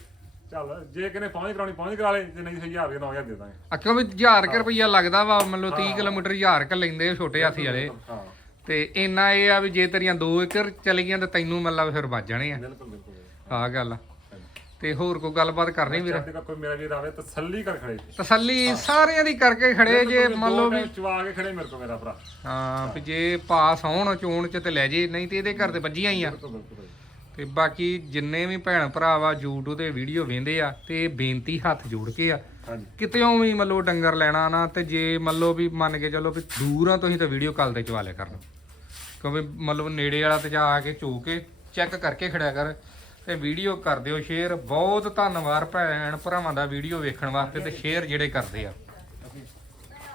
ਚੱਲ ਜੇ ਕਿਨੇ ਪਹੁੰਚ ਕਰਾਉਣੀ ਪਹੁੰਚ ਕਰਾ ਲੇ, ਜੇ ਨਹੀਂ ਸਹੀ ਹਜ਼ਾਰ ਰੁਪਏ ਨੌ ਹਜ਼ਾਰ ਦੇ ਦਾਂਗੇ। ਆ ਕਿਉਂ ਵੀ ਹਜ਼ਾਰ ਕੁ ਰੁਪਈਆ ਲੱਗਦਾ ਵਾ ਮਤਲਬ ਤੀਹ ਕਿਲੋਮੀਟਰ ਹਜ਼ਾਰ ਕ ਲੈਂਦੇ ਛੋਟੇ ਹਾਥੀ ਵਾਲੇ। ਹਾਂ ਤੇ ਇੰਨਾ ਇਹ ਆ ਵੀ ਜੇ ਤੇਰੀਆਂ ਦੋ ਏਕੜ ਚਲੀ ਗਈਆਂ ਤਾਂ ਤੈਨੂੰ ਮਤਲਬ ਫਿਰ ਵੱਜ ਜਾਣੇ ਆ। ਬਿਲਕੁਲ ਬਿਲਕੁਲ ਆਹ ਗੱਲ ਆ। ਤੇ ਹੋਰ ਕੋਈ ਗੱਲਬਾਤ ਕਰਨੀ ਵੀਰ? ਅੱਜ ਕੋਈ ਮੇਰਾ ਵੀਰ ਆਵੇ ਤਸੱਲੀ ਕਰ ਖੜੇ, ਤਸੱਲੀ ਸਾਰਿਆਂ ਦੀ ਕਰਕੇ ਖੜੇ ਜੇ ਮੰਨ ਲਓ ਵੀ ਚਵਾ ਕੇ ਖੜੇ ਮੇਰੇ ਕੋਲ ਮੇਰਾ ਭਰਾ। ਹਾਂ ਵੀ ਜੇ ਪਾਸ ਹੋਣ ਚੋਣ ਚ ਤੇ ਲੈ ਜੇ, ਨਹੀਂ ਤੇ ਇਹਦੇ ਘਰ ਤੇ ਵੱਜੀਆਂ ਹੀ ਆ। ਬਿਲਕੁਲ ਬਿਲਕੁਲ ਤੇ ਬਾਕੀ ਜਿੰਨੇ ਵੀ ਭੈਣ ਭਰਾ ਵਾ YouTube ਤੇ ਵੀਡੀਓ ਵੇਂਦੇ ਆ ਤੇ ਬੇਨਤੀ ਹੱਥ ਜੋੜ ਕੇ ਆ, ਹਾਂਜੀ ਕਿਤੇੋਂ ਵੀ ਮੰਨ ਲਓ ਡੰਗਰ ਲੈਣਾ ਨਾ, ਤੇ ਜੇ ਮੰਨ ਲਓ ਵੀ ਮੰਨ ਕੇ ਚਲੋ ਵੀ ਦੂਰ ਆ ਤੁਸੀਂ ਤਾਂ ਵੀਡੀਓ ਕਾਲ ਤੇ ਚਵਾ ਲਿਆ ਕਰਨ, ਕਿਉਂਕਿ ਮਤਲਬ ਨੇੜੇ ਵਾਲਾ ਤੇ ਜਾ ਕੇ ਚੋ ਕੇ ਚੈੱਕ ਕਰਕੇ ਖੜਿਆ ਕਰ ਤੇ ਵੀਡੀਓ ਕਰ ਦਿਓ ਸ਼ੇਅਰ। ਬਹੁਤ ਧੰਨਵਾਦ ਭੈਣ ਭਰਾਵਾਂ ਦਾ ਵੀਡੀਓ ਵੇਖਣ ਵਾਸਤੇ ਤੇ ਸ਼ੇਅਰ ਜਿਹੜੇ ਕਰਦੇ ਆ।